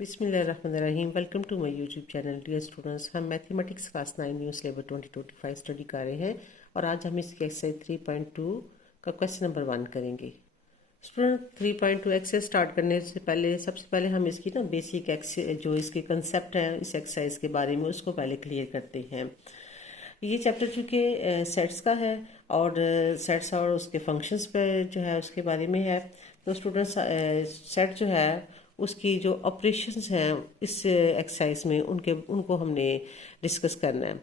बिस्मिल्लाहिर्रहमानिर्रहीम। Welcome to my YouTube channel. Dear students, हम mathematics class 9 new syllabus 2025 study कर रहे हैं और आज हम इसके एक्सरसाइज 3.2 का क्वेश्चन नंबर 1 करेंगे। स्टूडेंट 3.2 एक्सरसाइज स्टार्ट करने से पहले सबसे पहले हम इसकी बेसिक जो इसके कंसेप्ट है इस एक्सरसाइज के बारे में उसको पहले क्लियर करते हैं। ये चैप्टर चूँकि सेट्स का है और सेट्स और उसके फंक्शंस पे जो है उसके बारे में है, तो स्टूडेंट्स सेट जो है उसकी जो ऑपरेशंस हैं इस एक्सरसाइज में उनको हमने डिस्कस करना है।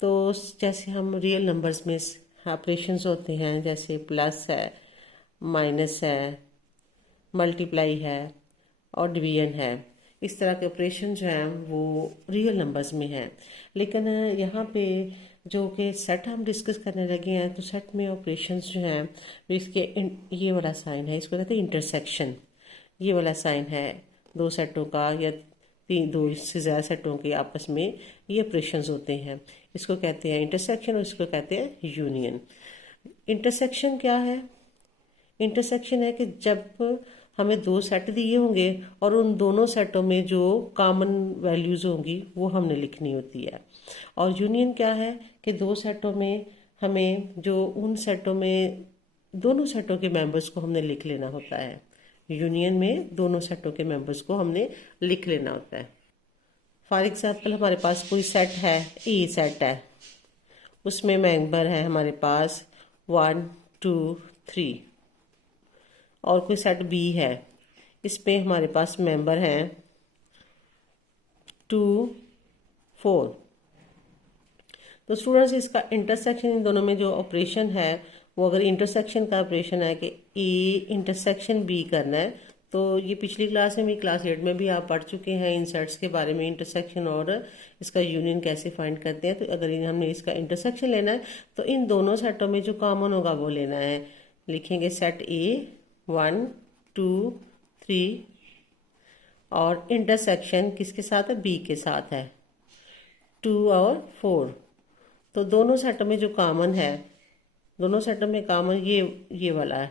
तो जैसे हम रियल नंबर्स में ऑपरेशंस होते हैं, जैसे प्लस है, माइनस है, मल्टीप्लाई है और डिवीजन है, इस तरह के ऑपरेशन जो हैं वो रियल नंबर्स में हैं। लेकिन यहाँ पे जो कि सेट हम डिस्कस करने लगे हैं, तो सेट में ऑपरेशंस जो हैं इसके ये वाला साइन है, इसको कहते हैं इंटरसेक्शन। ये वाला साइन है दो सेटों का या दो से ज़्यादा सेटों के आपस में ये ऑपरेशंस होते हैं, इसको कहते हैं इंटरसेक्शन और इसको कहते हैं यूनियन। इंटरसेक्शन क्या है? इंटरसेक्शन है कि जब हमें दो सेट दिए होंगे और उन दोनों सेटों में जो कॉमन वैल्यूज़ होंगी वो हमने लिखनी होती है। और यूनियन क्या है कि दो सेटों में हमें जो उन सेटों में दोनों सेटों के मेंबर्स को हमने लिख लेना होता है। यूनियन में दोनों सेटों के मेंबर्स को हमने लिख लेना होता है। फॉर एग्जांपल हमारे पास कोई सेट है, ई सेट है, उसमें मेंबर है हमारे पास 1 2 3, और कोई सेट बी है, इसमें हमारे पास मेंबर हैं 2 4। तो स्टूडेंट्स इसका इंटरसेक्शन इन दोनों में जो ऑपरेशन है वो अगर इंटरसेक्शन का ऑपरेशन है कि ए इंटरसेक्शन बी करना है, तो ये पिछली क्लास में भी क्लास 8 में भी आप पढ़ चुके हैं इन सेट्स के बारे में, इंटरसेक्शन और इसका यूनियन कैसे फाइंड करते हैं। तो अगर हमने इसका इंटरसेक्शन लेना है तो इन दोनों सेटों में जो कॉमन होगा वो लेना है। लिखेंगे सेट ए 1 2 3 और इंटरसेक्शन किसके साथ है? बी के साथ है 2 और 4। तो दोनों सेटों में जो कॉमन है, दोनों सेटों में कॉमन ये वाला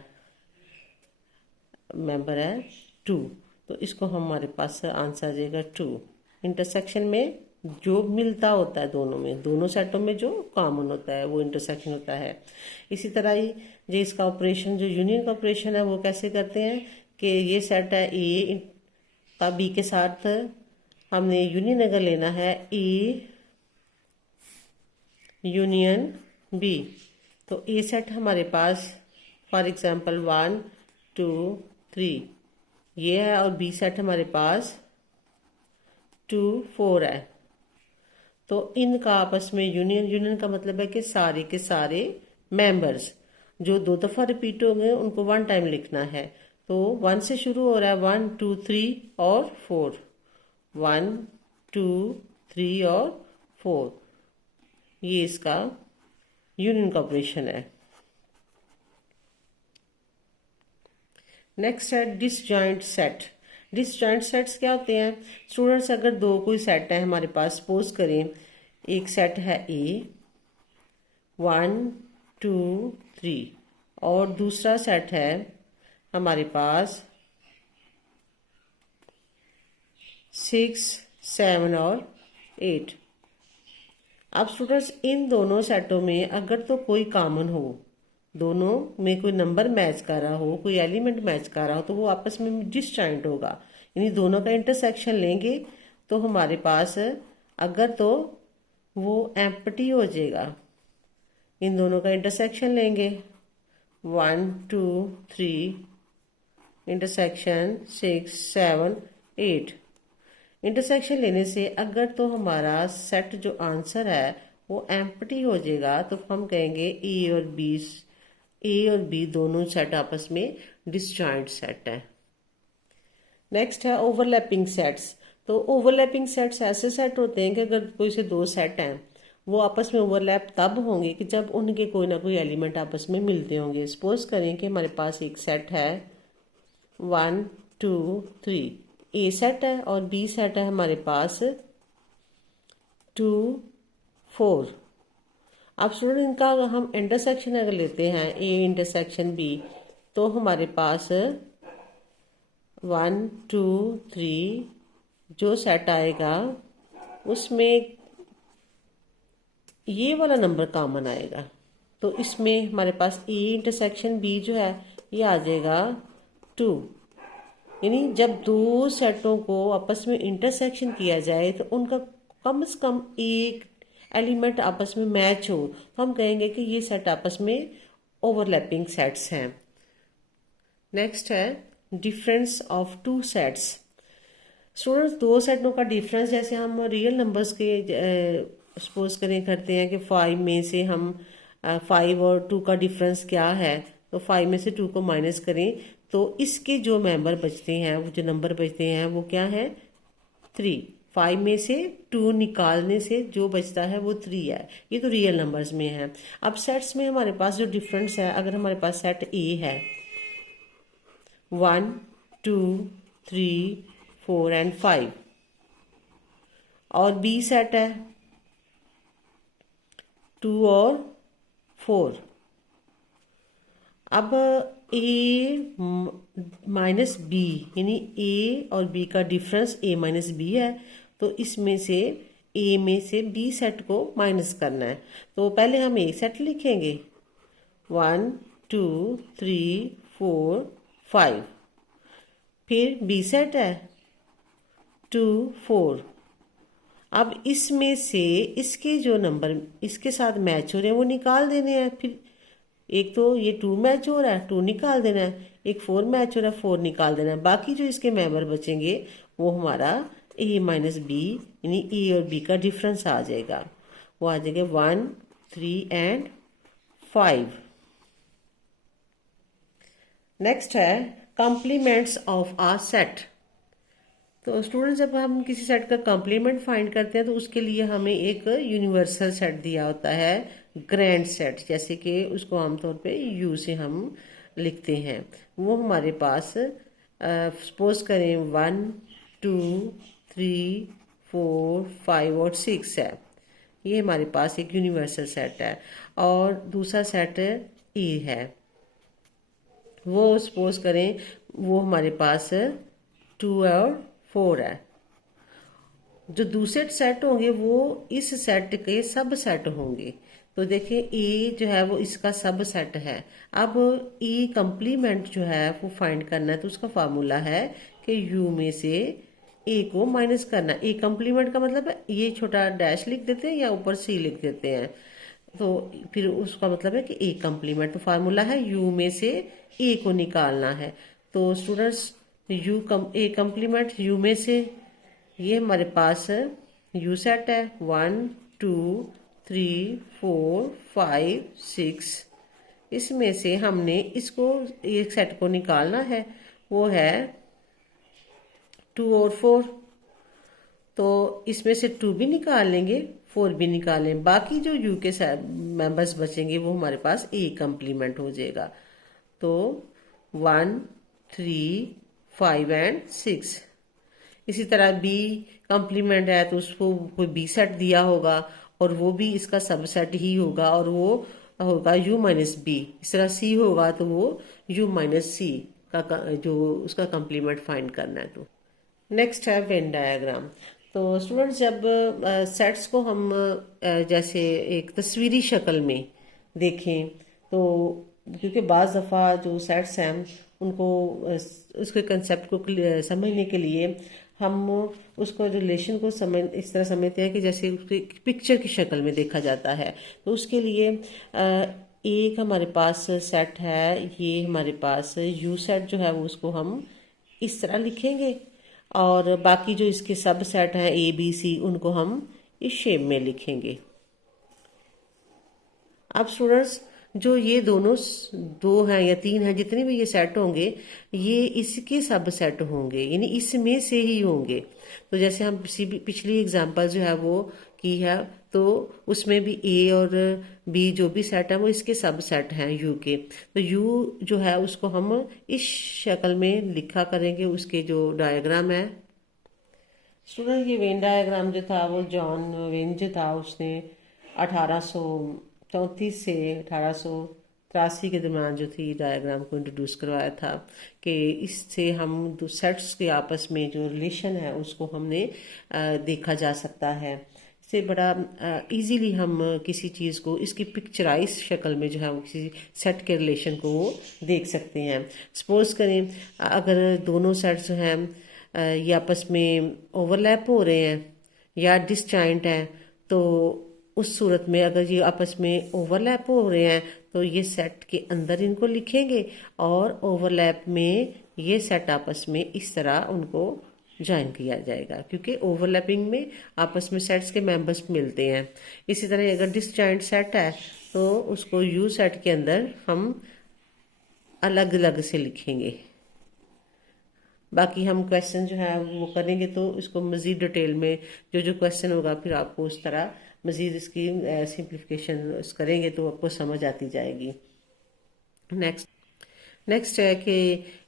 मेंबर है 2, तो इसको हमारे पास आंसर आ जाएगा 2। इंटरसेक्शन में जो मिलता होता है दोनों में, दोनों सेटों में जो कॉमन होता है वो इंटरसेक्शन होता है। इसी तरह ही जो इसका ऑपरेशन जो यूनियन का ऑपरेशन है वो कैसे करते हैं कि ये सेट है ए का बी के साथ, हमने यूनियन अगर लेना है ए यूनियन बी, तो ए सेट हमारे पास फॉर एग्जांपल 1 2 3 ये है और बी सेट हमारे पास 2 4 है। तो इनका आपस में यूनियन का मतलब है कि सारे के सारे मेंबर्स जो दो दफ़ा रिपीट होंगे उनको 1 टाइम लिखना है। तो 1 से शुरू हो रहा है 1 2 3 और 4, 1 2 3 और 4, ये इसका यूनियन का ऑपरेशन है। नेक्स्ट है डिसजॉइंट सेट। डिसजॉइंट सेट्स क्या होते हैं? स्टूडेंट्स अगर दो कोई सेट है हमारे पास, सपोज करें एक सेट है ए 1 2 3 और दूसरा सेट है हमारे पास 6 7 और 8। अब स्टूडेंट्स इन दोनों सेटों में अगर तो कोई कॉमन हो, दोनों में कोई नंबर मैच कर रहा हो, कोई एलिमेंट मैच कर रहा हो, तो वो आपस में डिसजॉइंट होगा। यानी दोनों का इंटरसेक्शन लेंगे तो हमारे पास अगर तो वो एम्प्टी हो जाएगा। इन दोनों का इंटरसेक्शन लेंगे 1 2 3 इंटरसेक्शन 6 7 8। इंटरसेक्शन लेने से अगर तो हमारा सेट जो आंसर है वो एम्प्टी हो जाएगा, तो हम कहेंगे ए और बी दोनों सेट आपस में डिसजॉइंट सेट है। नेक्स्ट है ओवरलैपिंग सेट्स। तो ओवरलैपिंग सेट्स ऐसे सेट होते हैं कि अगर कोई से दो सेट हैं वो आपस में ओवरलैप तब होंगे कि जब उनके कोई ना कोई एलिमेंट आपस में मिलते होंगे। सपोज करें कि हमारे पास एक सेट है 1 2 3, ए सेट है और बी सेट है हमारे पास 2 4। अब स्टूडेंट इनका हम इंटरसेक्शन अगर लेते हैं ए इंटरसेक्शन बी, तो हमारे पास 1 2 3 जो सेट आएगा उसमें ये वाला नंबर कॉमन आएगा। तो इसमें हमारे पास ए इंटरसेक्शन बी जो है ये आ जाएगा 2। यानी जब दो सेटों को आपस में इंटरसेक्शन किया जाए तो उनका कम से कम एक एलिमेंट आपस में मैच हो तो हम कहेंगे कि ये सेट आपस में ओवरलैपिंग सेट्स हैं। नेक्स्ट है difference of two sets. Students, दो सेटों का डिफरेंस जैसे हम रियल नंबर्स के सपोज करें करते हैं कि 5 में से हम 5 और 2 का डिफरेंस क्या है, तो 5 में से 2 को माइनस करें तो इसके जो मेंबर बचते हैं, वो जो नंबर बचते हैं वो क्या है 3। 5 में से 2 निकालने से जो बचता है वो 3 है। ये तो रियल नंबर्स में है। अब सेट्स में हमारे पास जो डिफरेंस है, अगर हमारे पास सेट ए है 1 2 3 4 एंड 5 और बी सेट है 2 और 4। अब ए माइनस बी यानी ए और बी का डिफरेंस ए माइनस बी है, तो इसमें से ए में से बी सेट को माइनस करना है। तो पहले हम ए सेट लिखेंगे 1 2 3 4 5। फिर बी सेट है 2 4। अब इसमें से इसके जो नंबर इसके साथ मैच हो रहे हैं वो निकाल देने हैं। फिर एक तो ये 2 मैच हो रहा है 2 निकाल देना है, एक 4 मैच हो रहा है 4 निकाल देना है। बाकी जो इसके मेंबर बचेंगे वो हमारा ए माइनस बी यानी ए और बी का डिफरेंस आ जाएगा। वो आ जाएगा 1 3 एंड 5। नेक्स्ट है कॉम्प्लीमेंट्स ऑफ आ सेट। तो स्टूडेंट, जब हम किसी सेट का कॉम्प्लीमेंट फाइंड करते हैं तो उसके लिए हमें एक यूनिवर्सल सेट दिया होता है, ग्रैंड सेट, जैसे कि उसको आमतौर पे यू से हम लिखते हैं। वो हमारे पास सपोज करें 1 2 3 4 5 और 6 है। ये हमारे पास एक यूनिवर्सल सेट है। और दूसरा सेट ई है, वो सपोज करें वो हमारे पास 2 और 4 है। जो दूसरे सेट होंगे वो इस सेट के सब सेट होंगे। तो देखिए ए जो है वो इसका सब सेट है। अब ए कंप्लीमेंट जो है वो फाइंड करना है, तो उसका फार्मूला है कि यू में से ए को माइनस करना। ए कंप्लीमेंट का मतलब है ये छोटा डैश लिख देते हैं या ऊपर सी लिख देते हैं, तो फिर उसका मतलब है कि ए कंप्लीमेंट। तो फार्मूला है यू में से ए को निकालना है। तो स्टूडेंट्स, ए कंप्लीमेंट यू में से ये हमारे पास यू सेट है 1 2 3 4 5 6। इसमें से हमने इसको एक सेट को निकालना है, वो है 2 और 4। तो इसमें से 2 भी निकाल लेंगे 4 भी निकालें, बाकी जो यू के मेंबर्स बचेंगे वो हमारे पास ए कंप्लीमेंट हो जाएगा। तो 1 3 5 एंड 6। इसी तरह बी कंप्लीमेंट है तो उसको कोई बी सेट दिया होगा और वो भी इसका सबसेट ही होगा और वो होगा यू माइनस बी। इस तरह सी होगा तो वो यू माइनस सी का जो उसका कंप्लीमेंट फाइंड करना है। तो नेक्स्ट है वेन डायग्राम। तो स्टूडेंट्स, जब सेट्स को हम जैसे एक तस्वीरी शक्ल में देखें तो क्योंकि बाज़ दफ़ा जो सेट्स हैं उनको उसके कंसेप्ट को समझने के लिए हम उसको रिलेशन को समझ इस तरह समझते हैं कि जैसे उसकी पिक्चर की शक्ल में देखा जाता है। तो उसके लिए एक हमारे पास सेट है, ये हमारे पास यू सेट जो है वो उसको हम इस तरह लिखेंगे और बाकी जो इसके सब सेट हैं ए बी सी उनको हम इस शेप में लिखेंगे। अब स्टूडेंट्स, जो ये दोनों 2 हैं या 3 हैं, जितने भी ये सेट होंगे ये इसके सब सेट होंगे, यानी इसमें से ही होंगे। तो जैसे हम पिछली एग्जांपल जो है वो की है, तो उसमें भी ए और बी जो भी सेट है वो इसके सब सेट हैं यू के। तो यू जो है उसको हम इस शक्ल में लिखा करेंगे, उसके जो डायग्राम है। स्टूडेंट, ये वेन डायग्राम जो था वो जॉन वेन जो था उसने 1834 से 1800 83 के दरम्यान जो थी डायग्राम को इंट्रोड्यूस करवाया था कि इससे हम दो सेट्स के आपस में जो रिलेशन है उसको हमने देखा जा सकता है। इससे बड़ा इजीली हम किसी चीज़ को इसकी पिक्चराइज शक्ल में जो है वो किसी सेट के रिलेशन को वो देख सकते हैं। सपोज करें अगर दोनों सेट्स जो हैं ये आपस में ओवरलैप हो रहे हैं या डिसजॉइंट हैं, तो उस सूरत में अगर ये आपस में ओवरलैप हो रहे हैं तो ये सेट के अंदर इनको लिखेंगे और ओवरलैप में ये सेट आपस में इस तरह उनको ज्वाइन किया जाएगा, क्योंकि ओवरलैपिंग में आपस में सेट्स के मेंबर्स मिलते हैं। इसी तरह अगर डिसजॉइंट सेट है तो उसको यू सेट के अंदर हम अलग अलग से लिखेंगे। बाकी हम क्वेश्चन जो है वो करेंगे तो इसको मज़ीद डिटेल में जो क्वेश्चन होगा फिर आपको उस तरह मज़ीद इसकी सिंप्लीफिकेशन करेंगे तो आपको समझ आती जाएगी। नेक्स्ट है कि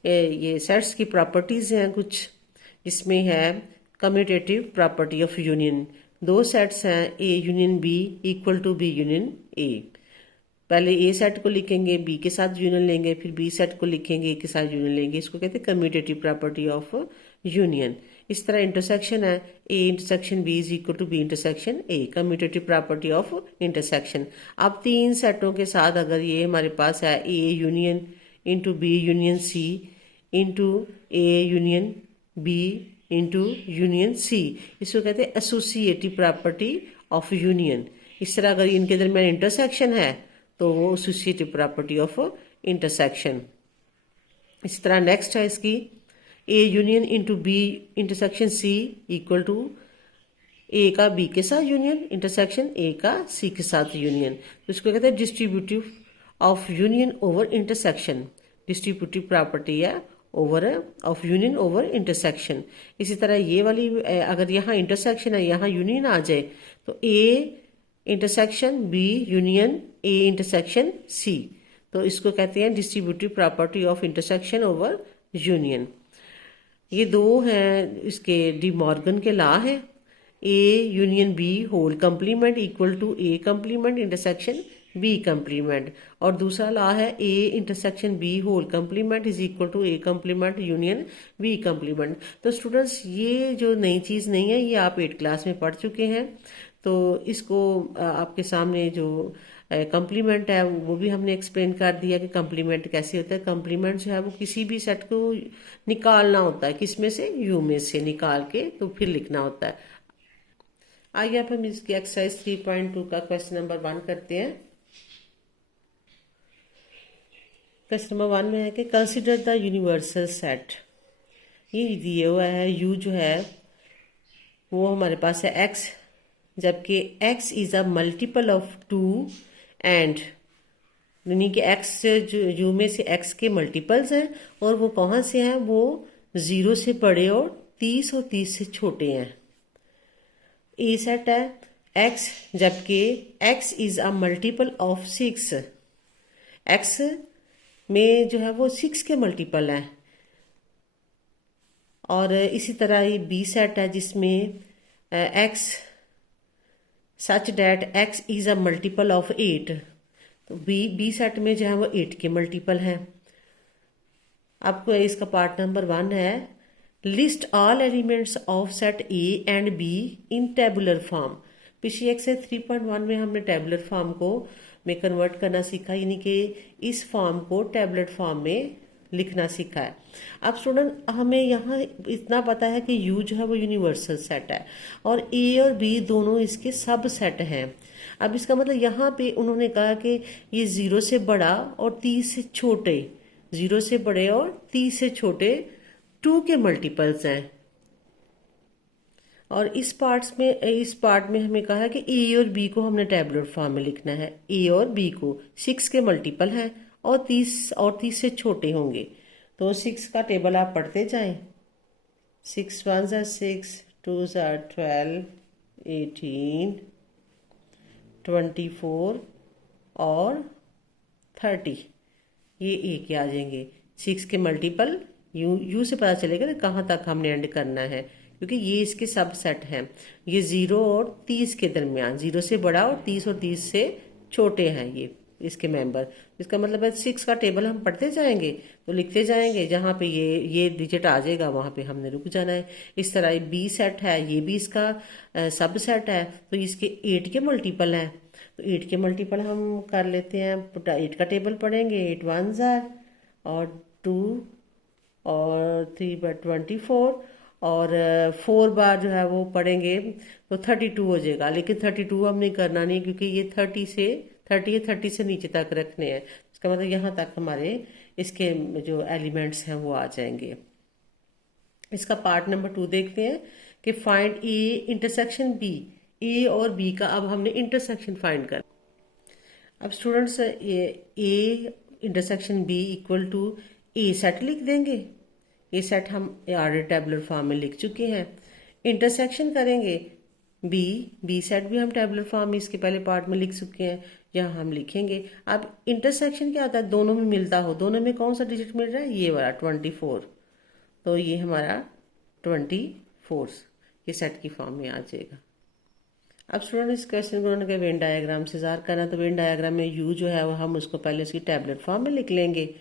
ये सेट्स की प्रॉपर्टीज़ हैं कुछ, इसमें है कम्यूटेटिव प्रॉपर्टी ऑफ यूनियन। दो सेट्स हैं A union B equal to B union A. पहले ए सेट को लिखेंगे, बी के साथ यूनियन लेंगे, फिर बी सेट को लिखेंगे, ए के साथ यूनियन लेंगे। इसको कहते हैं कम्यूटेटिव प्रॉपर्टी ऑफ यूनियन। इस तरह इंटरसेक्शन है A intersection B is equal to B intersection A, commutative property of intersection. अब तीन सेटों के साथ अगर ये हमारे पास है A union into B union C into A union B into union C, इसको कहते हैं एसोसिएटिव प्रॉपर्टी ऑफ यूनियन। इस तरह अगर इनके दरमियान इंटरसेक्शन है तो वो एसोसिएटिव प्रॉपर्टी ऑफ इंटरसेक्शन। इस तरह नेक्स्ट है इसकी A union into B intersection C equal to A का बी के साथ यूनियन इंटरसेक्शन ए का सी के साथ यूनियन। तो इसको कहते हैं distributive of union over intersection, distributive property है over of union over intersection. इसी तरह ये वाली अगर यहाँ इंटरसेक्शन है यहाँ यूनियन आ जाए तो A intersection B union A intersection C, तो इसको कहते हैं distributive property of intersection over union. ये दो हैं इसके डी मॉर्गन के लॉ है। A union B whole complement equal to A complement intersection B complement, और दूसरा लॉ है A intersection B whole complement is equal to A complement union B complement. तो स्टूडेंट्स ये जो नई चीज़ नहीं है ये आप 8th क्लास में पढ़ चुके हैं, तो इसको आपके सामने जो कंप्लीमेंट है वो भी हमने एक्सप्लेन कर दिया कि कंप्लीमेंट कैसे होता है। कंप्लीमेंट जो है वो किसी भी सेट को निकालना होता है, किस में से, यू में से निकाल के तो फिर लिखना होता है। आइए अब हम इसकी एक्सरसाइज 3.2 का क्वेश्चन नंबर 1 करते हैं। क्वेश्चन नंबर 1 में है कि कंसिडर द यूनिवर्सल सेट। ये दिया हुआ है यू जो है वो हमारे पास है एक्स, जबकि x is a multiple of 2 and, यानी कि x यू में से x के मल्टीपल्स हैं और वो कहाँ से हैं, वो 0 से बड़े और 30 और 30 से छोटे हैं। ए सेट है x, जबकि x is a multiple of 6, x में जो है वो 6 के मल्टीपल हैं। और इसी तरह ये बी सेट है जिसमें x such that x is a multiple of 8, तो बी सेट में जो है वो 8 के मल्टीपल हैं। आपको इसका पार्ट नंबर 1 है list all elements of set A and be in tabular form. पिछली एक्सरसाइज 3.1 में हमने टेबुलर फॉर्म को में कन्वर्ट करना सीखा, यानी कि इस फॉर्म को टेबलेट फॉर्म में लिखना सीखा है। अब स्टूडेंट हमें यहाँ इतना पता है कि यू जो है वो यूनिवर्सल सेट है और ए और बी दोनों इसके सब सेट हैं। अब इसका मतलब यहाँ पे उन्होंने कहा कि ये 0 से बड़ा और 30 से छोटे, 0 से बड़े और 30 से छोटे 2 के मल्टीपल्स हैं। और इस पार्ट में हमें कहा है कि ए और बी को हमने टेबुलर फॉर्म में लिखना है। ए और बी को 6 के मल्टीपल हैं और 30 से छोटे होंगे, तो 6 का टेबल आप पढ़ते जाएं। 6 1 are 6, 2 are 12, 18, 24 और 30, ये ए के आ जाएंगे। 6 के मल्टीपल यू से पता चलेगा ना कहाँ तक हमने एंड करना है, क्योंकि ये इसके सब सेट हैं। ये 0 और 30 के दरमियान, 0 से बड़ा और 30 से छोटे हैं ये। इसके मेंबर। इसका मतलब है 6 का टेबल हम पढ़ते जाएंगे तो लिखते जाएंगे, जहाँ पे ये डिजिट आ जाएगा वहाँ पे हमने रुक जाना है। इस तरह बी सेट है, ये भी इसका सब सेट है, तो इसके 8 के मल्टीपल हैं। तो 8 के मल्टीपल हम कर लेते हैं, 8 का टेबल पढ़ेंगे, 8 1 जार और 2 और 3 बार 24 और 4 बार जो है वो पढ़ेंगे तो 32 हो जाएगा। लेकिन 32 हमने करना नहीं, क्योंकि ये 30 से नीचे तक रखने हैं। इसका मतलब यहाँ तक हमारे इसके जो एलिमेंट्स हैं वो आ जाएंगे। इसका पार्ट नंबर 2 देखते हैं कि find A intersection B. A और बी का अब हमने इंटरसेक्शन फाइंड करना। अब students A intersection B equal to A set लिख देंगे। ये सेट हम ऑर्डर टेबुलर फॉर्म में लिख चुके हैं। इंटरसेक्शन करेंगे बी सेट भी हम टेबुलर फॉर्म में इसके पहले पार्ट में लिख चुके हैं, यहाँ हम लिखेंगे। अब इंटरसेक्शन क्या होता है, दोनों में मिलता हो। दोनों में कौन सा डिजिट मिल रहा है, ये वाला 24। तो ये हमारा 24 ये सेट की फॉर्म में आ जाएगा। अब स्टूडेंट इस क्वेश्चन को उन्होंने वेन डायग्राम से जार करना, तो वेन डायग्राम में यू जो है वो हम उसको पहले उसकी टैबलेट फॉर्म में लिख लेंगे।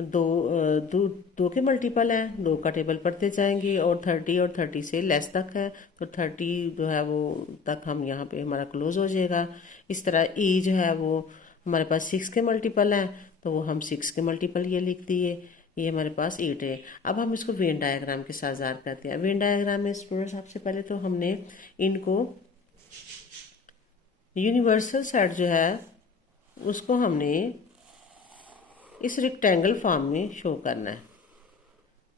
दो के मल्टीपल है, 2 का टेबल पढ़ते जाएंगे और 30 से लेस तक है, तो 30 जो है वो तक हम यहाँ पे हमारा क्लोज हो जाएगा। इस तरह ए जो है वो हमारे पास 6 के मल्टीपल है, तो वो हम 6 के मल्टीपल ये लिख दिए। ये हमारे पास 8 है। अब हम इसको वेन डायग्राम के साथ जार करते हैं। वेन डायग्राम में स्टूडेंट सबसे पहले तो हमने इनको यूनिवर्सल सेट जो है उसको हमने इस रेक्टेंगल फॉर्म में शो करना है।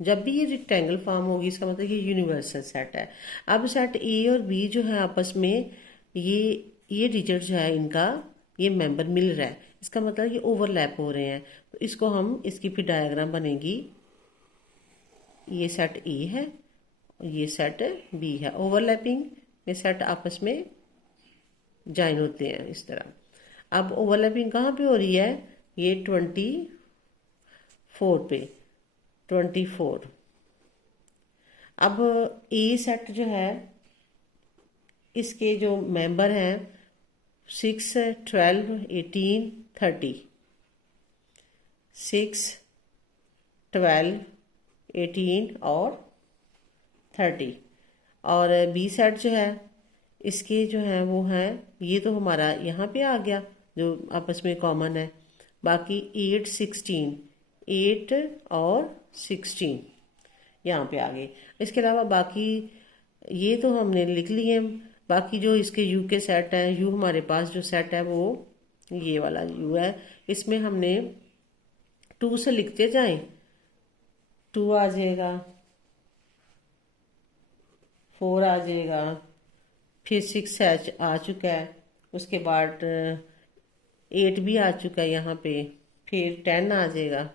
जब भी ये रेक्टेंगल फॉर्म होगी इसका मतलब ये यूनिवर्सल सेट है। अब सेट ए और बी जो है आपस में ये डिजिट जो है इनका ये मेंबर मिल रहा है, इसका मतलब ये ओवरलैप हो रहे हैं। तो इसको हम इसकी फिर डायग्राम बनेगी, ये सेट ए है ये सेट बी है, ओवरलैपिंग ये सेट आपस में ज्वाइन होते हैं इस तरह। अब ओवरलैपिंग कहाँ पे हो रही है, ये 24 पे 24। अब ए सेट जो है इसके जो मेंबर हैं 6 12 18 30, 6 12 18 और 30। और बी सेट जो है इसके जो है वो है, ये तो हमारा यहाँ पे आ गया जो आपस में कॉमन है। बाकी 8 16 8 और 16 यहाँ पे आ गए। इसके अलावा बाकी ये तो हमने लिख लिए। बाकी जो इसके यू के सेट है, यू हमारे पास जो सेट है वो ये वाला यू है। इसमें हमने 2 से लिखते जाएं, 2 आ जाएगा, 4 आ जाएगा, फिर 6 आ चुका है, उसके बाद 8 भी आ चुका है यहाँ पे, फिर 10 आ जाएगा,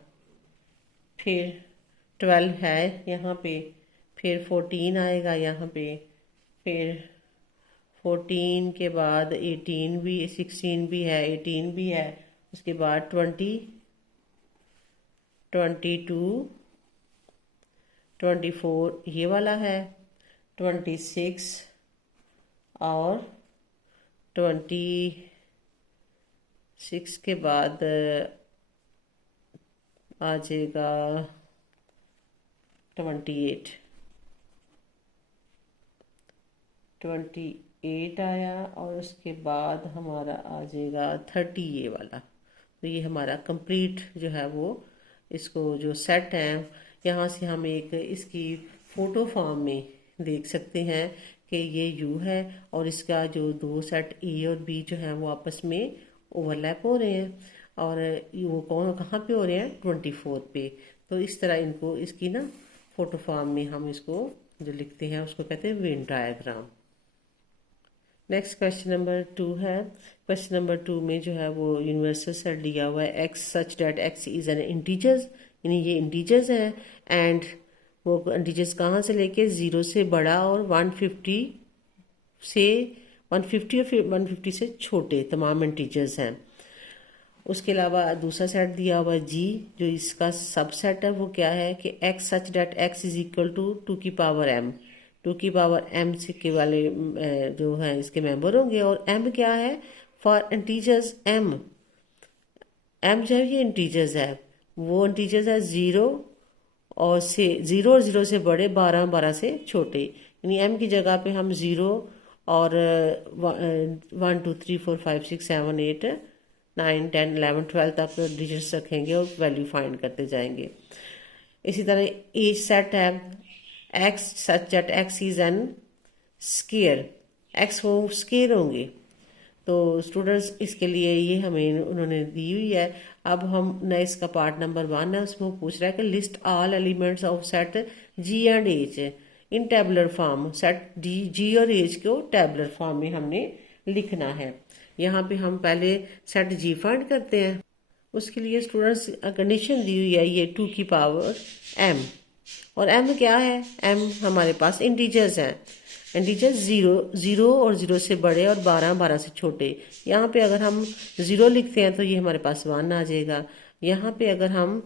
फिर 12 है यहाँ पे, फिर 14 आएगा यहाँ पे, फिर 14 के बाद 18 भी 16 भी है, 18 भी है, उसके बाद 20 22 24 ये वाला है, 26 और 26 के बाद आ जाएगा 28 आया, और उसके बाद हमारा आ जाएगा 30 ये वाला। तो ये हमारा कंप्लीट जो है वो इसको जो सेट है, यहाँ से हम एक इसकी फोटो फॉर्म में देख सकते हैं कि ये यू है और इसका जो 2 सेट ए और बी जो है वो आपस में ओवरलैप हो रहे हैं, और वो कहाँ पे हो रहे हैं, 24 पे। तो इस तरह इनको इसकी ना फोटो फॉर्म में हम इसको जो लिखते हैं उसको कहते हैं Venn diagram. Next question number 2 है। क्वेश्चन नंबर 2 में जो है वो यूनिवर्सल सेट दिया हुआ है x such that x is an integers, यानी ये इंटीजर्स हैं, एंड वो इंटीजर्स कहाँ से लेके 0 से बड़ा और 150 और फिर 150 से छोटे तमाम इंटीजर्स हैं। उसके अलावा दूसरा सेट दिया हुआ है जी, जो इसका सबसेट है वो क्या है कि x such that x is equal to 2 की पावर m, 2 की पावर m से के वाले जो है इसके मेंबर होंगे। और m क्या है, फॉर इंटीजर्स m एम जो है ये इंटीजर्स है, वो इंटीजर्स है ज़ीरो और से ज़ीरो और ज़ीरो से बड़े, 12 12 से छोटे, यानी एम की जगह पे हम ज़ीरो और 1 2 3 4 5 6 7 8 9 10 11 12 तक डिजिट्स रखेंगे और वैल्यू फाइंड करते जाएंगे। इसी तरह एज सेट है x such that x is N square, x वो स्केयर होंगे। तो स्टूडेंट्स इसके लिए ये हमें उन्होंने दी हुई है। अब हम नए इसका पार्ट नंबर 1 है, उसमें वो पूछ रहा है कि list all elements of set G and H in tabular form. Set G और एच को टेबुलर फॉर्म में हमने लिखना है। यहाँ पे हम पहले सेट जी फाइंड करते हैं। उसके लिए स्टूडेंट्स कंडीशन दी हुई है ये 2 की पावर m, और m क्या है, m हमारे पास इंटीजर्स हैं। इंटीजर्स ज़ीरो और ज़ीरो से बड़े और 12 12 से छोटे। यहाँ पे अगर हम ज़ीरो लिखते हैं तो ये हमारे पास 1 आ जाएगा। यहाँ पे अगर हम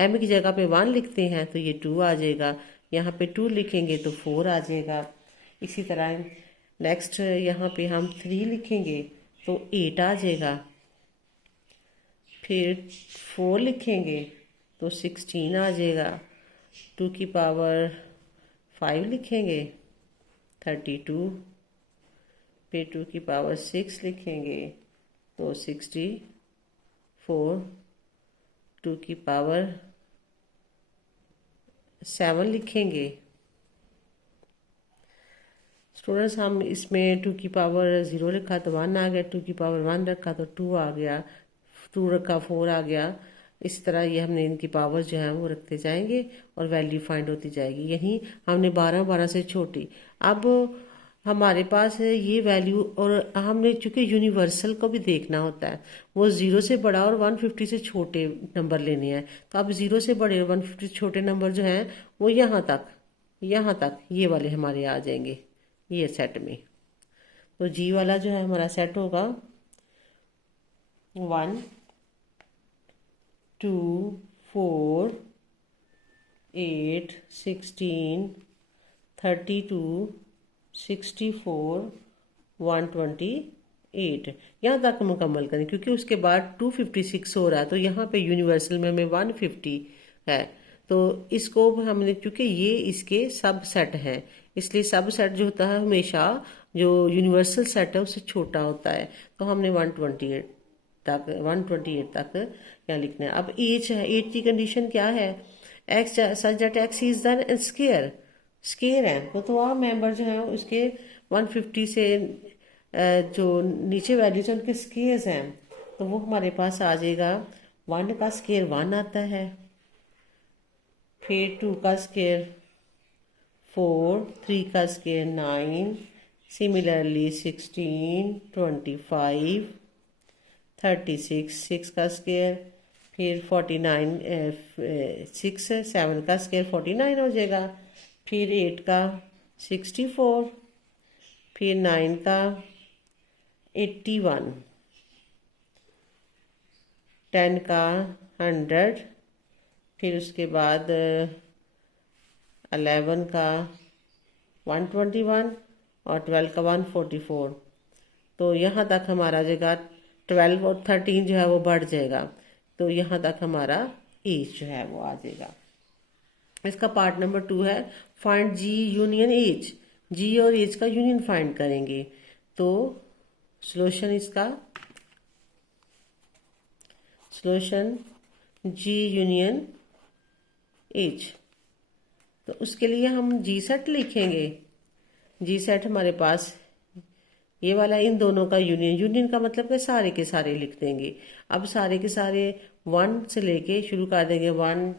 m की जगह पे 1 लिखते हैं तो ये 2 आ जाएगा। यहाँ पे 2 लिखेंगे तो 4 आ जाएगा। इसी तरह नेक्स्ट यहाँ पे हम 3 लिखेंगे तो 8 आ जाएगा। फिर 4 लिखेंगे तो 16 आ जाएगा। 2 की पावर 5 लिखेंगे 32, फिर 2 की पावर 6 लिखेंगे तो 64, 2 की पावर 7 लिखेंगे। स्टूडेंट्स हम इसमें 2 की पावर 0 लिखा तो 1 आ गया, 2 की पावर 1 रखा तो 2 आ गया, 2 रखा 4 आ गया। इस तरह ये हमने इनकी पावर जो है वो रखते जाएंगे और वैल्यू फाइंड होती जाएगी। यहीं हमने 12 12 से छोटी। अब हमारे पास ये वैल्यू, और हमने चूंकि यूनिवर्सल को भी देखना होता है, वो 0 से बड़ा और 150 से छोटे नंबर लेने हैं। तो अब 0 से बड़े और 150 से छोटे नंबर जो हैं वो यहाँ तक ये वाले हमारे आ जाएंगे ये सेट में। तो जी वाला जो है हमारा सेट होगा 1 2 4 8 16 32 64 128। यहाँ तक मुकम्मल करें, क्योंकि उसके बाद 256 हो रहा है तो यहाँ पे यूनिवर्सल में हमें 150 है। तो इसको हमने, क्योंकि ये इसके सब सेट हैं, इसलिए सब सेट जो होता है हमेशा जो यूनिवर्सल सेट है उससे छोटा होता है। तो हमने 128 तक यहाँ लिखना है। अब एच है, एच की कंडीशन क्या है, x such that x is the square है। तो आप मेंबर जो है उसके 150 से जो नीचे वैल्यूज हैं उनके स्केयर्स हैं, तो वो हमारे पास आ जाएगा। 1 का स्केयर 1 आता है, फिर 2 का स्केयर 4, 3 का स्केयर 9, सिमिलरली 16 25 36, 6 का स्केयर, फिर 49 6 7 का स्केयर 49 हो जाएगा, फिर 8 का 64, फिर 9 का 81, 10 का 100, फिर उसके बाद 11 का 121 और 12 का 144। तो यहाँ तक हमारा जगह 12 और 13 जो है वो बढ़ जाएगा, तो यहाँ तक हमारा एज जो है वो आ जाएगा। इसका पार्ट नंबर 2 है फाइंड जी यूनियन एज। जी और एज का यूनियन फाइंड करेंगे। तो सॉल्यूशन जी यूनियन एज। तो उसके लिए हम जी सेट लिखेंगे। जी सेट हमारे पास ये वाला, इन दोनों का यूनियन का मतलब कि सारे के सारे लिख देंगे। अब सारे के सारे 1 से लेके शुरू कर देंगे, 1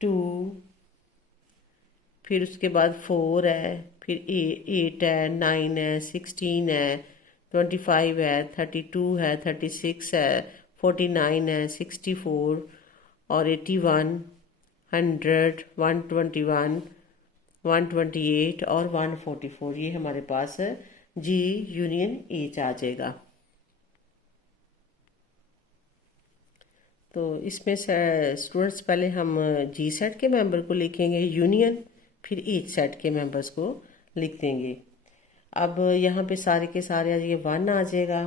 2, फिर उसके बाद 4 है, फिर 8 है, 9 है, 16 है, 25 है, 32 है, 36 है, 49 है, 64 और 81, 100, 121, 128 और 144। ये हमारे पास जी यूनियन एच आ जाएगा। तो इसमें स्टूडेंट्स पहले हम जी सेट के मेंबर को लिखेंगे यूनियन, फिर एच सेट के मेंबर्स को लिख देंगे। अब यहाँ पे सारे के सारे ये 1 आ जाएगा,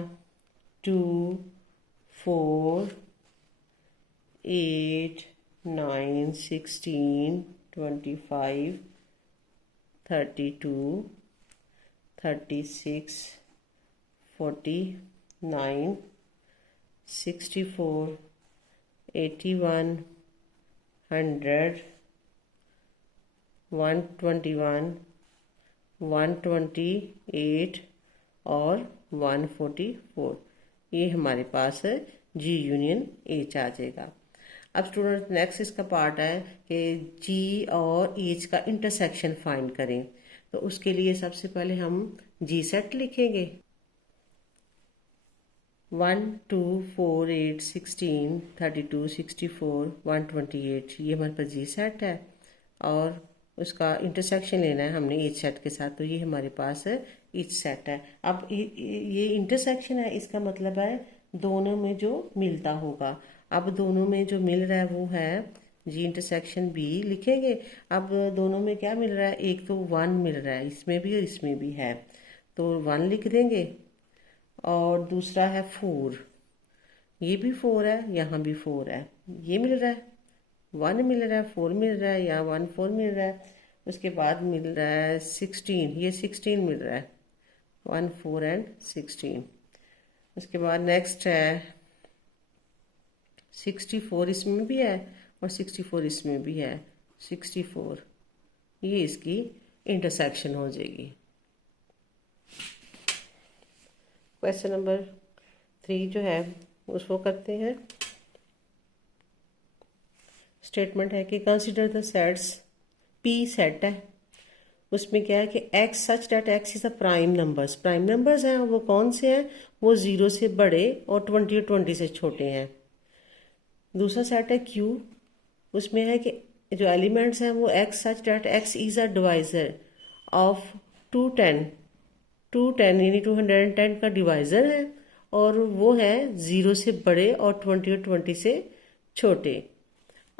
2 4, 8, 9, 16, 25, 32, 36, 49, 64, 81, 100, 121, 128 और 144। ये हमारे पास जी यूनियन एच आ जाएगा। अब स्टूडेंट नेक्स्ट इसका पार्ट है कि जी और एच का इंटरसेक्शन फाइंड करें। तो उसके लिए सबसे पहले हम जी सेट लिखेंगे। 1, 2, 4, 8, 16, 32, 64, 128 ये हमारे पास जी सेट है और उसका इंटरसेक्शन लेना है हमने ईच सेट के साथ। तो ये हमारे पास ईच सेट है। अब ये इंटरसेक्शन है, इसका मतलब है दोनों में जो मिलता होगा। अब दोनों में जो मिल रहा है वो है जी इंटरसेक्शन बी लिखेंगे। अब दोनों में क्या मिल रहा है, एक तो 1 मिल रहा है, इसमें भी और इसमें भी है, तो 1 लिख देंगे। और दूसरा है 4, ये भी 4 है, यहाँ भी 4 है, ये मिल रहा है, 1 मिल रहा है, 4 मिल रहा है, यहाँ 1, 4 मिल रहा है। उसके बाद मिल रहा है 16, ये 16 मिल रहा है, 1, 4 एंड 16। उसके बाद नेक्स्ट है 64, इसमें भी है और 64 इसमें भी है, 64 ये इसकी इंटरसेक्शन हो जाएगी। क्वेश्चन नंबर 3 जो है उसको करते हैं। स्टेटमेंट है कि consider the sets, P set है, उसमें क्या है कि x such that x is the prime numbers. Prime numbers हैं वो कौन से हैं, वो 0 से बड़े और 20 और 20 से छोटे हैं। दूसरा सेट है क्यू, उसमें है कि जो एलिमेंट्स हैं वो x such that x is a divisor of 210, 210 यानी 210 का डिवाइजर है और वो है 0 से बड़े और 20 और 20 से छोटे।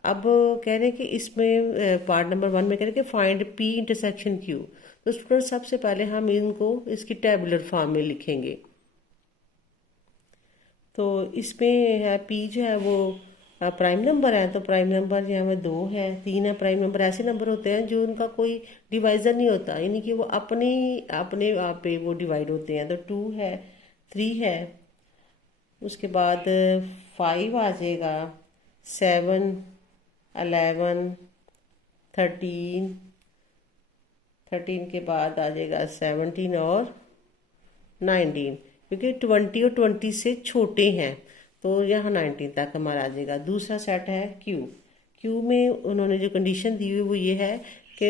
अब कह रहे हैं कि इसमें पार्ट नंबर 1 में कह रहे हैं कि फाइंड पी इंटरसेक्शन क्यू। तो स्टूडेंट सबसे पहले हम इनको इसकी टेबुलर फॉर्म में लिखेंगे। तो इसमें है पी जो है वो प्राइम नंबर है, तो प्राइम नंबर जो है 2 है, 3 है। प्राइम नंबर ऐसे नंबर होते हैं जो उनका कोई डिवाइजर नहीं होता, यानी कि वो अपने अपने आप पे वो डिवाइड होते हैं। तो 2 है, 3 है, उसके बाद 5 आ जाएगा, 7, 11, 13, 13 के बाद आ जाएगा 17 और 19, क्योंकि 20 और 20 से छोटे हैं तो यहाँ 19 तक हमारा आ जाएगा। दूसरा सेट है क्यू। क्यू में उन्होंने जो कंडीशन दी हुई वो ये है कि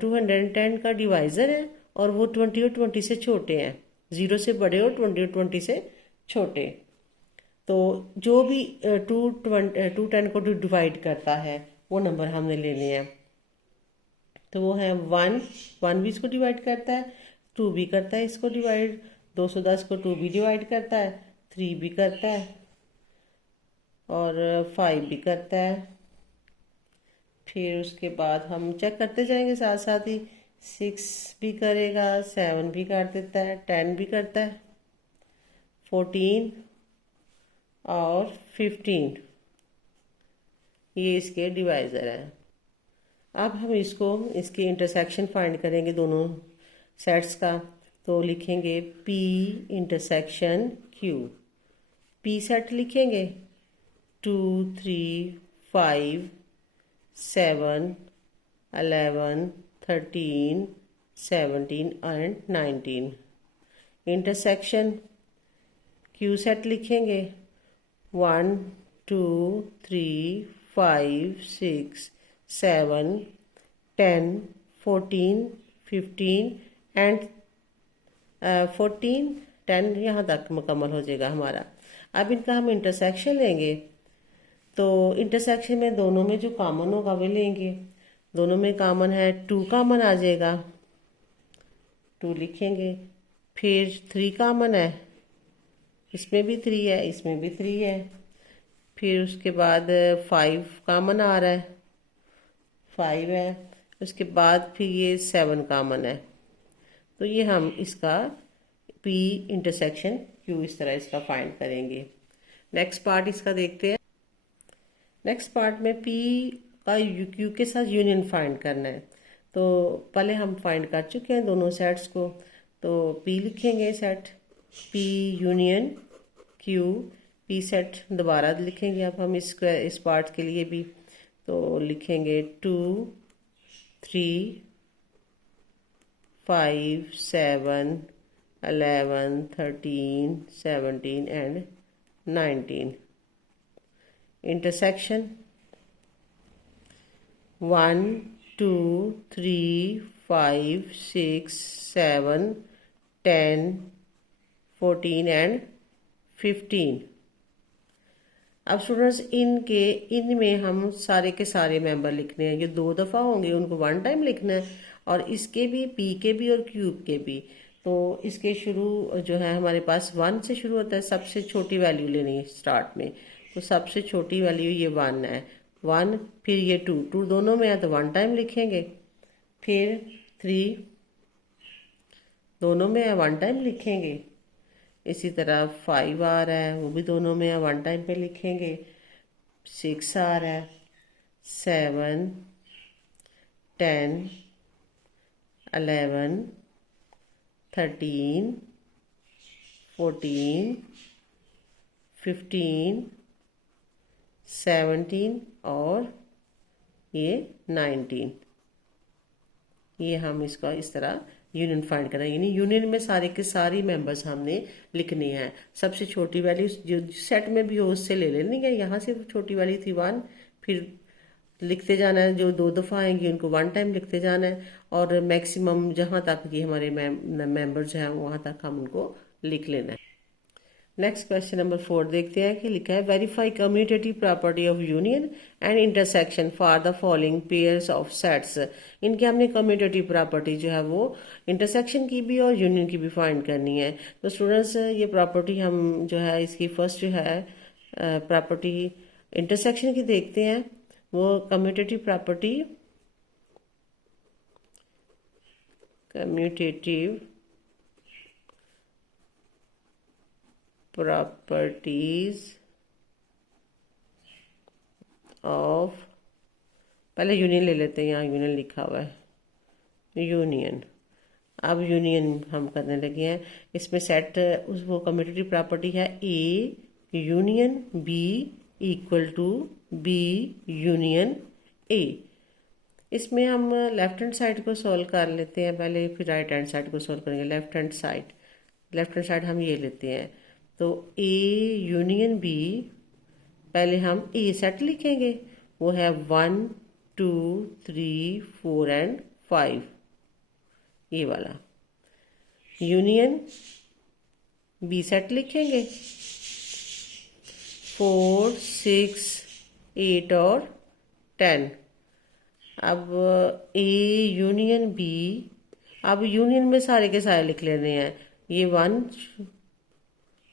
210 का डिवाइजर है और वो 20 और 20 से छोटे हैं, 0 से बड़े और 20 और 20 से छोटे। तो जो भी 210 को डिवाइड करता है वो नंबर हमने लेने हैं। तो वो है 1 भी इसको डिवाइड करता है, 2 भी करता है इसको डिवाइड, 210 को 2 भी डिवाइड करता है, 3 भी करता है और 5 भी करता है। फिर उसके बाद हम चेक करते जाएंगे साथ साथ ही, 6 भी करेगा, 7 भी कर देता है, 10 भी करता है, 14 और 15 ये इसके डिवाइजर हैं। अब हम इसकी इंटरसेक्शन फाइंड करेंगे दोनों सेट्स का। तो लिखेंगे P intersection Q। P set लिखेंगे 2, 3, 5, 7, 11, 13, 17 एंड 19। इंटरसेक्शन Q सेट लिखेंगे 1, 2, 3, 5, 6, 7, 10, 14, 15 एंड 14, 10 यहाँ तक मुकम्मल हो जाएगा हमारा। अब इनका हम इंटरसेक्शन लेंगे। तो इंटरसेक्शन में दोनों में जो कॉमन होगा वो लेंगे। दोनों में कॉमन है 2 कॉमन आ जाएगा, 2 लिखेंगे। फिर 3 कॉमन है, इसमें भी 3 है, इसमें भी 3 है। फिर उसके बाद 5 कॉमन आ रहा है, 5 है। उसके बाद फिर ये 7 कॉमन है। तो ये हम इसका P इंटरसेक्शन Q इस तरह इसका फाइंड करेंगे। नेक्स्ट पार्ट इसका देखते हैं। नेक्स्ट पार्ट में पी का क्यू के साथ यूनियन फाइंड करना है। तो पहले हम फाइंड कर चुके हैं दोनों सेट्स को, तो पी लिखेंगे set P union Q, P set दोबारा लिखेंगे अब हम इस पार्ट के लिए भी। तो लिखेंगे 2 3 5 7 11 13 17 एंड 19। Intersection 1 2 3 5 6 7 10 14 and 15। अब स्टूडेंट्स इनमें हम सारे के सारे मेंबर लिखने हैं, ये 2 दफ़ा होंगे, उनको 1 टाइम लिखना है, और इसके भी पी के भी और क्यूब के भी। तो इसके शुरू जो है हमारे पास 1 से शुरू होता है, सबसे छोटी वैल्यू लेनी है स्टार्ट में। तो सबसे छोटी वैल्यू ये 1 है, 1, फिर ये 2 दोनों में है तो 1 टाइम लिखेंगे, फिर 3 दोनों में है 1 टाइम लिखेंगे। इसी तरह 5 आ रहा है, वो भी दोनों में है 1 टाइम पे लिखेंगे। 6 आ रहा है, 7 10 11 13 14 15 17 और ये 19। ये हम इसका इस तरह यूनियन फाइंड करें, यानी यूनियन में सारे के सारी मेंबर्स हमने लिखनी है। सबसे छोटी वैल्यू जो सेट में भी हो उससे ले लेनी है। यहाँ से छोटी वैल्यू थी 1, फिर लिखते जाना है, जो 2 दफ़ा आएंगी उनको 1 टाइम लिखते जाना है, और मैक्सिमम जहाँ तक ये हमारे मेंबर्स हैं वहाँ तक हम उनको लिख लेना है। नेक्स्ट क्वेश्चन नंबर 4 देखते हैं कि लिखा है verify commutative property of union and intersection for the following pairs of sets. इनके हमने कम्यूटेटिव प्रॉपर्टी जो है वो इंटरसेक्शन की भी और यूनियन की भी फाइंड करनी है। तो स्टूडेंट्स ये प्रॉपर्टी हम जो है इसकी फर्स्ट जो है प्रॉपर्टी इंटरसेक्शन की देखते हैं। वो कम्यूटेटिव प्रॉपर्टीज ऑफ, पहले यूनियन ले लेते हैं, यहाँ यूनियन लिखा हुआ है यूनियन। अब यूनियन हम करने लगे हैं, इसमें सेट उस वो कम्यूटेटिव प्रॉपर्टी है A union B equal to B union A. इसमें हम लेफ्ट हैंड साइड को सॉल्व कर लेते हैं पहले, फिर राइट हैंड साइड को सॉल्व करेंगे। लेफ्ट हैंड साइड हम ये लेते हैं, तो ए यूनियन बी, पहले हम ए सेट लिखेंगे, वो है 1 2 3 4 एंड 5, ये वाला। यूनियन बी सेट लिखेंगे 4 6 8 और 10। अब ए यूनियन बी, अब यूनियन में सारे के सारे लिख लेने हैं, ये 1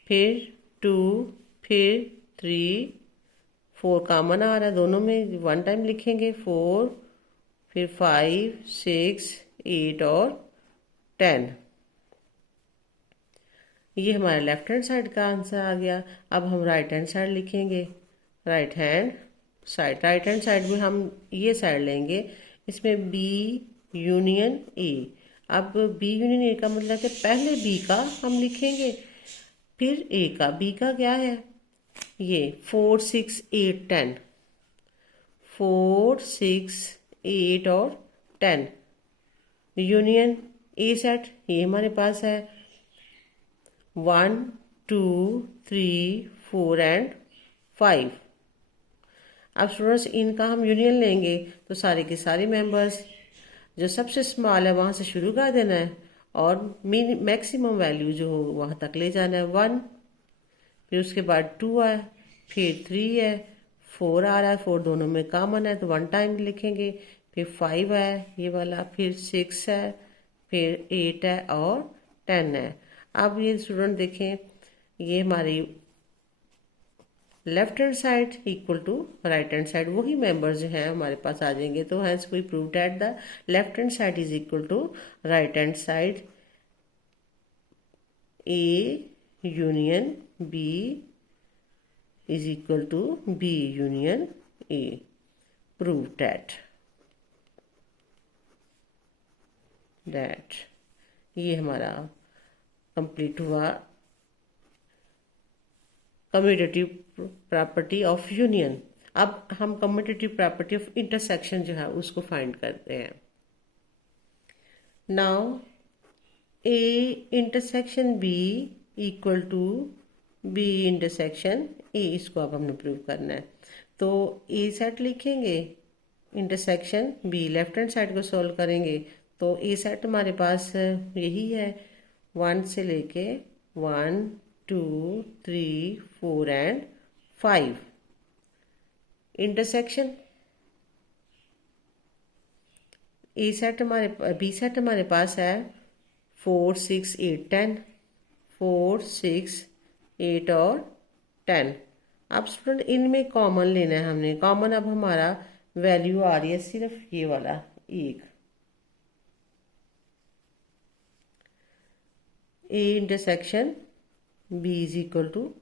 फिर 2 फिर 3 4 कॉमन आ रहा है, दोनों में 1 टाइम लिखेंगे, 4 फिर 5 6 8 और 10। ये हमारे लेफ्ट हैंड साइड का आंसर आ गया। अब हम राइट हैंड साइड लिखेंगे, राइट हैंड साइड में हम ये साइड लेंगे, इसमें बी यूनियन ए। अब बी यूनियन ए का मतलब कि पहले बी का हम लिखेंगे, फिर ए का। बी का क्या है, ये 4 6 8 10, 4 6 8 और 10। यूनियन ए सेट ये हमारे पास है 1 2 3 4 एंड 5। अब स्टूडेंट्स इनका हम यूनियन लेंगे, तो सारे के सारे मेंबर्स जो सबसे स्मॉल है वहाँ से शुरू कर देना है, और मैक्सिमम वैल्यू जो हो वहाँ तक ले जाना है 1, फिर उसके बाद 2 है, फिर 3 है, 4 आ रहा है, 4 दोनों में कॉमन है तो 1 टाइम लिखेंगे, फिर 5 है ये वाला, फिर 6 है, फिर 8 है और 10 है। अब ये स्टूडेंट देखें, ये हमारी left hand side equal to right hand side, वही मेंबर्स जो हैं हमारे पास आ जाएंगे। तो hence we prove that the left hand side is equal to right hand side A union B is equal to B union A. Prove that ये हमारा कंप्लीट हुआ कम्यूटेटिव प्रॉपर्टी ऑफ यूनियन। अब हम कम्यूटेटिव प्रॉपर्टी ऑफ इंटरसेक्शन जो है उसको find करते हैं। Now A intersection B equal to B intersection A, इसको अब हमने प्रूव करना है। तो ए सेट लिखेंगे, intersection B, left hand side को सॉल्व करेंगे तो ए सेट हमारे पास यही है, 1 से लेके 1 2 3 4 एंड 5। इंटरसेक्शन ए सेट हमारे बी सेट हमारे पास है 4 6 8 10, 4 6 8 और 10। अब स्टूडेंट इनमें कॉमन लेना है हमने। कॉमन अब हमारा वैल्यू आ रही है सिर्फ ये वाला 1। A intersection B is equal to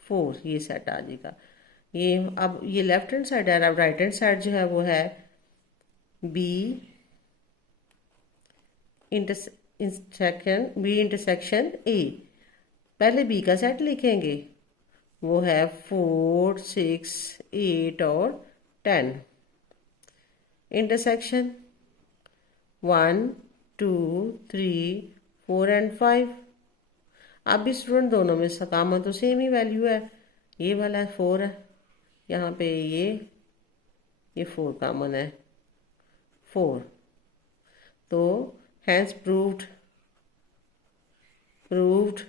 4, ये सेट आ जाएगा। ये अब ये लेफ्ट हैंड साइड है, अब राइट हैंड साइड जो है वो है बी इंटरसेक्शन ए। पहले बी का सेट लिखेंगे, वो है 4 6 8 और 10। Intersection 1 2 3 4 and 5। अब इस स्टूडेंट दोनों में कॉमन तो सेम ही वैल्यू है, ये वाला 4 है, यहाँ पे ये 4 कॉमन है 4। तो hence proved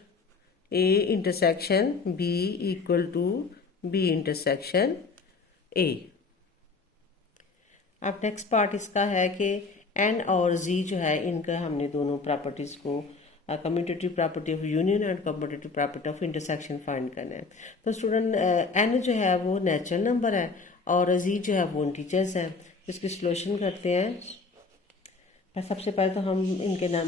A intersection B equal to B intersection A. अब नेक्स्ट पार्ट इसका है कि एन और जी जो है इनका हमने दोनों प्रॉपर्टीज को commutative property of union and commutative property of intersection find करना है। तो स्टूडेंट एन जो है वो नेचुरल नंबर है और जी जो है वो इंटीजर्स है। इसकी सॉल्यूशन करते हैं। सबसे पहले तो हम इनके नाम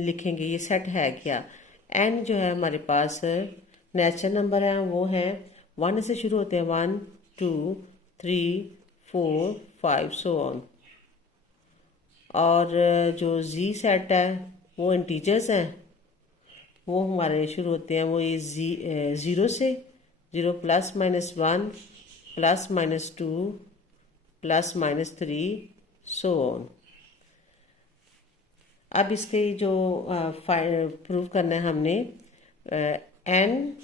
लिखेंगे, ये सेट है क्या। एन जो है हमारे पास नेचुरल नंबर है, वो है 1 से शुरू होते हैं, 1 2 3 4 5 सो ऑन। और जो जी सेट है वो इंटीजर्स हैं, वो हमारे शुरू होते हैं वो ये 0 से, 0 plus minus 1 plus minus 2 plus minus 3 so on. अब इसके जो प्रूव करना है हमने, N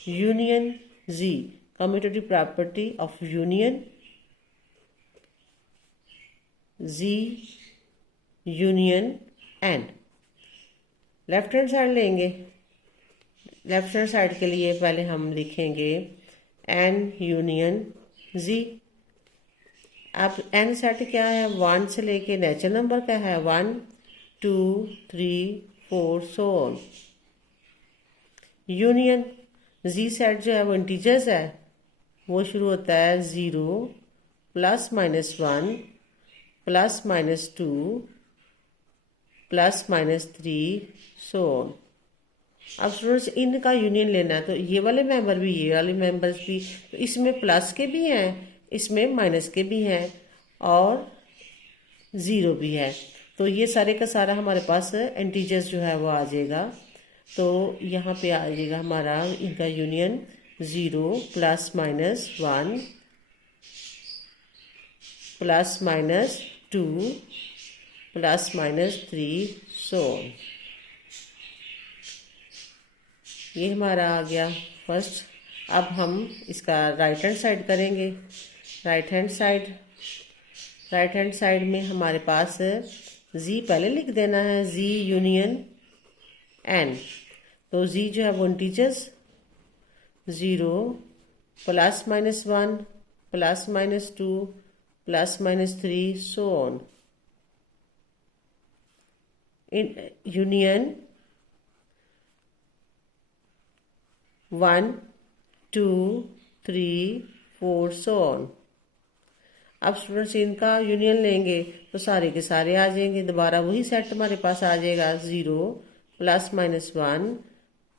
union Z, commutative property of union Z union N. Left hand side लेंगे, लेफ्ट हैंड साइड के लिए पहले हम लिखेंगे एन यूनियन जी। अब एन सेट क्या है, 1 से लेके नेचुरल नंबर का है, 1 2 3 4 so on. Union Z set जो है वो इंटीजर्स है, वो शुरू होता है 0 plus minus 1 plus minus 2 plus minus 3 so on. अब स्टूडेंट्स इनका यूनियन लेना है, तो ये वाले मेंबर भी ये वाले मेंबर्स भी, तो इसमें प्लस के भी हैं, इसमें माइनस के भी हैं और 0 भी है। तो ये सारे का सारा हमारे पास इंटीजर्स जो है वो आ जाएगा। तो यहाँ पे आ जाएगा हमारा इनका union 0 plus minus 1 plus minus 2 plus minus 3 so on. ये हमारा आ गया फर्स्ट। अब हम इसका राइट हैंड साइड करेंगे। राइट हैंड साइड में हमारे पास जी पहले लिख देना है, जी यूनियन एन। तो जी जो है वो integers 0 plus minus 1 plus minus 2 plus minus 3 so on. Union 1 2 3 4 so on. अब स्टूडेंट्स इनका यूनियन लेंगे तो सारे के सारे आ जाएंगे, दोबारा वही सेट हमारे पास आ जाएगा, 0 plus minus 1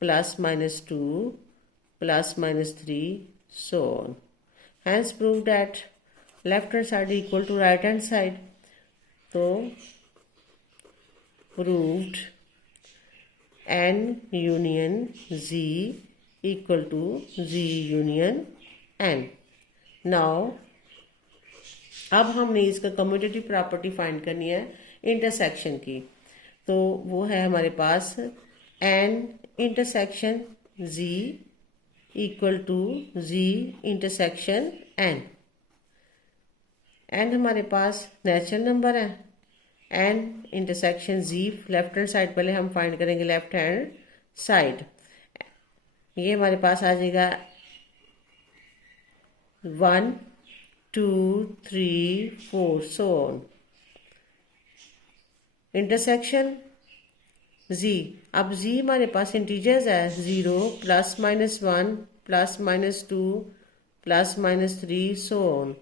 plus minus 2 plus minus 3, so on. Hence prove that left hand side equal to right hand side. So proved N union Z equal to Z union N. Now अब हमने इसका commutative property find करनी है intersection की। तो वो है हमारे पास N intersection Z equal to Z intersection N। N हमारे पास नेचुरल नंबर है, N intersection Z left hand side पहले हम फाइंड करेंगे लेफ्ट हैंड साइड। ये हमारे पास आ जाएगा 1 2 3 4 so on। इंटरसेक्शन Z, अब Z हमारे पास इंटीजर्स है 0 plus minus 1 plus minus 2 plus minus 3 so on।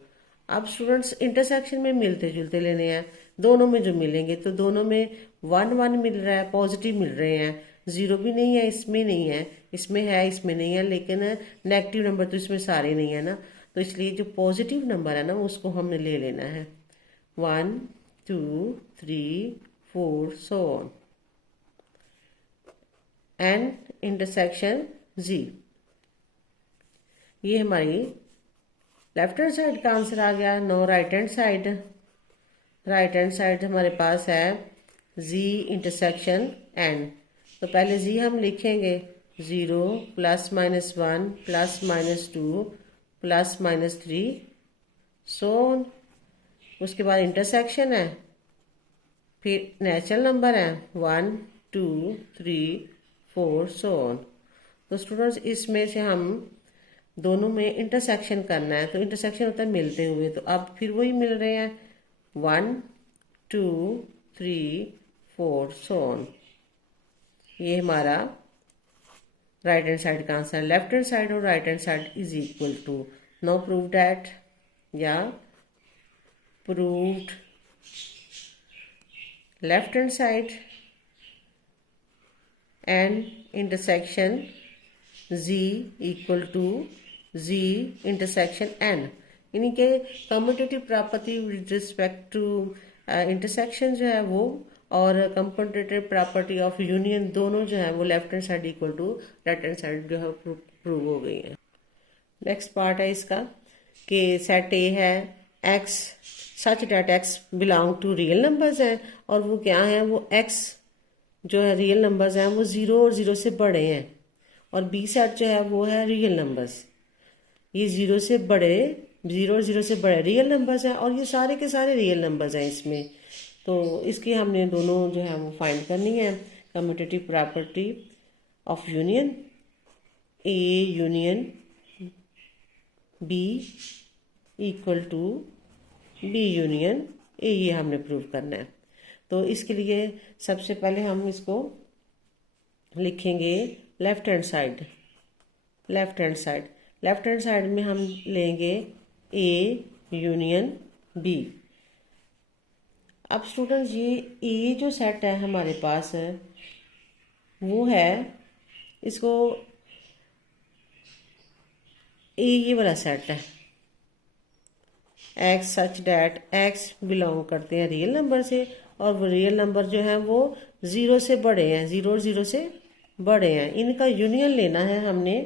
अब स्टूडेंट्स इंटरसेक्शन में मिलते जुलते लेने हैं, दोनों में जो मिलेंगे तो दोनों में 1 1 मिल रहा है, पॉजिटिव मिल रहे हैं। 0 भी नहीं है, इसमें नहीं है, इसमें है, इसमें नहीं है, लेकिन नेगेटिव नंबर तो इसमें सारे नहीं है ना, तो इसलिए जो पॉजिटिव नंबर है ना उसको हमने ले लेना है 1 2 3 4 so on। And intersection Z, ये हमारी लेफ्ट हैंड साइड का आंसर आ गया। Now right hand side, right hand side हमारे पास है Z इंटरसेक्शन N। तो पहले Z हम लिखेंगे 0 plus minus 1 plus minus 2 plus minus 3 so on। उसके बाद इंटरसेक्शन है, फिर नेचुरल नंबर है 1 2 3 4 so on। तो स्टूडेंट्स इसमें से हम दोनों में इंटरसेक्शन करना है, तो इंटरसेक्शन होता है मिलते हुए, तो अब फिर वही मिल रहे हैं 1 2 3 4 so on। ये हमारा राइट हैंड साइड का आंसर। लेफ्ट हैंड साइड और right hand side is equal to. Now prove that, या proved left hand side and intersection Z equal to Z intersection N। यानी कि commutative property with respect to intersection जो है वो और commutative property of union दोनों जो है वो left hand side equal to right hand side जो है प्रूव हो गई है। नेक्स्ट पार्ट है इसका कि सेट ए है x such that x belong to real numbers हैं, और वो क्या है, वो x जो है रियल नंबर्स हैं वो 0 और 0 से बड़े हैं, और बी सेट जो है वो है रियल नंबर्स। ये 0 से बड़े, 0 और 0 से बड़े रियल नंबर्स हैं, और ये सारे के सारे रियल नंबर्स हैं इसमें। तो इसकी हमने दोनों जो है वो फाइंड करनी है commutative property of union A union B equal to B union A, ये हमने प्रूव करना है। तो इसके लिए सबसे पहले हम इसको लिखेंगे left hand side. Left hand side, left hand side में हम लेंगे A यूनियन B। अब स्टूडेंट्स ये A जो सेट है हमारे पास है वो है, इसको A ये वाला सेट है x such that x belong करते हैं रियल नंबर से, और वो रियल नंबर जो है वो 0 से बड़े हैं, 0 और 0 से बड़े हैं। इनका यूनियन लेना है हमने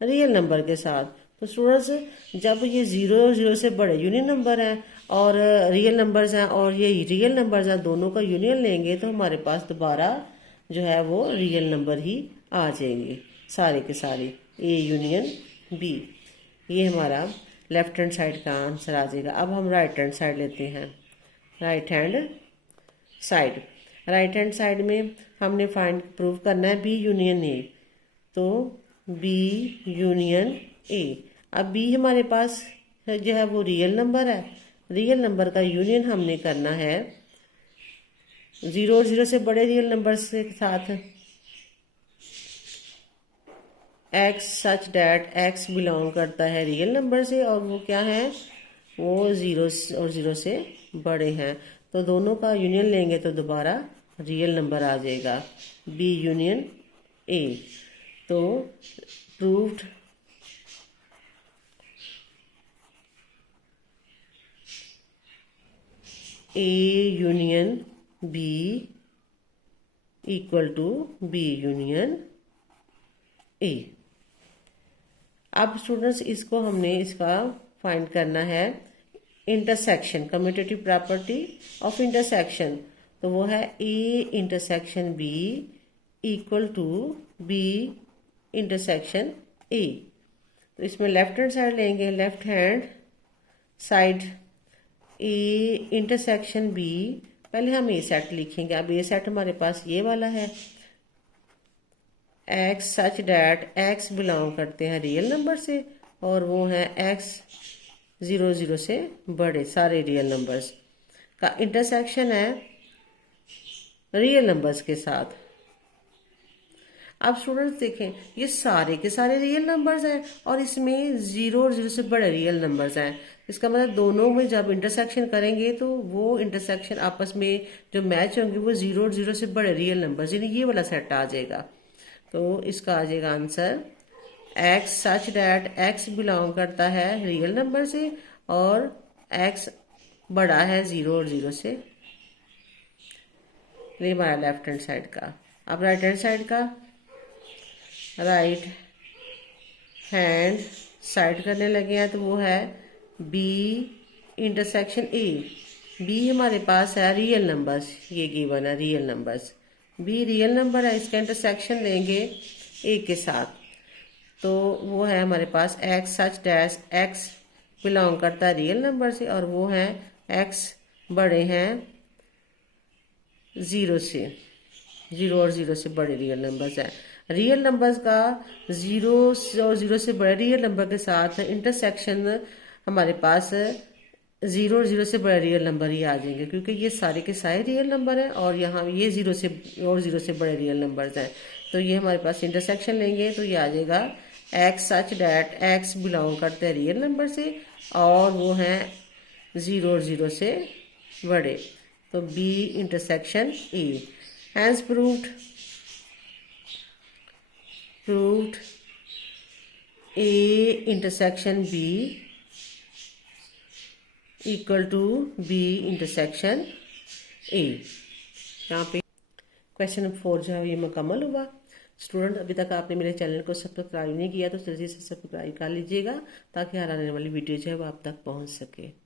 रियल नंबर के साथ। तो स्टूडेंट्स जब ये 0 और 0 से बड़े यूनियन नंबर हैं और रियल नंबर्स हैं और ये रियल नंबर्स हैं, दोनों का यूनियन लेंगे तो हमारे पास दोबारा जो है वो रियल नंबर ही आ जाएंगे सारे के सारे, A यूनियन B। ये हमारा लेफ्ट हैंड साइड का आंसर आ जाएगा। अब हम राइट हैंड साइड लेते हैं। Right hand side, right hand side में हमने फाइंड प्रूव करना है B यूनियन A। तो B यूनियन A, अब B हमारे पास जो है वो रियल नंबर है, रियल नंबर का यूनियन हमने करना है 0 और 0 से बड़े रियल नंबर के साथ। x such that x belong करता है रियल नंबर से, और वो क्या है, वो 0 और 0 से बड़े हैं, तो दोनों का यूनियन लेंगे तो दोबारा रियल नंबर आ जाएगा B यूनियन A। तो proved A union B equal to B union A. अब स्टूडेंट्स इसको हमने इसका फाइंड करना है intersection, commutative property of intersection. तो वो है A intersection B equal to B intersection A. तो इसमें लेफ्ट हैंड साइड लेंगे, left hand side A intersection B, पहले हम ए सेट लिखेंगे। अब ए सेट हमारे पास ये वाला है, x such that x belong करते हैं रियल नंबर से, और वो है एक्स 0 0 से बड़े, सारे रियल नंबर्स का इंटरसेक्शन है रियल नंबर्स के साथ। अब स्टूडेंट्स देखें, ये सारे के सारे रियल नंबर्स हैं और इसमें 0 और 0 से बड़े रियल नंबर्स हैं। इसका मतलब दोनों में जब इंटरसेक्शन करेंगे तो वो इंटरसेक्शन आपस में जो मैच होंगे वो 0 और 0 से बड़े रियल नंबर्स, यानी ये वाला सेट आ जाएगा। तो इसका आ जाएगा answer x such that x belong करता है रियल नंबर से और एक्स बड़ा है 0 और 0 से। ये हमारा लेफ्ट हैंड साइड का। अब राइट हैंड साइड का, राइट हैंड साइड करने लगे हैं तो वो है बी इंटरसेक्शन ए। बी हमारे पास है रियल नंबर्स, ये गिवन है real numbers, be real number है, इसका इंटरसेक्शन लेंगे ए के साथ। तो वो है हमारे पास एक्स सच डैश एक्स बिलोंग करता है रियल नंबर से और वो है एक्स बड़े हैं 0 से, 0 और 0 से बड़े रियल नंबर्स हैं। रियल नंबर्स का 0 और 0 से बड़े रियल नंबर के साथ इंटरसेक्शन हमारे पास 0 और 0 से बड़े रियल नंबर ही आ जाएंगे, क्योंकि ये सारे के सारे रियल नंबर हैं और यहाँ ये 0 से और 0 से बड़े रियल नंबर्स हैं। तो ये हमारे पास इंटरसेक्शन लेंगे तो ये आ जाएगा x such that x belong करते हैं रियल नंबर से और वो हैं 0 और 0 से बड़े। तो B intersection A. Hence proved A intersection B equal to B intersection A. यहाँ पे क्वेश्चन नंबर 4 जो है ये मुकम्मल हुआ। स्टूडेंट अभी तक आपने मेरे चैनल को सब्सक्राइब नहीं किया तो जल्दी से सब्सक्राइब कर लीजिएगा ताकि हर आने वाली वीडियो जो है वो आप तक पहुँच सके।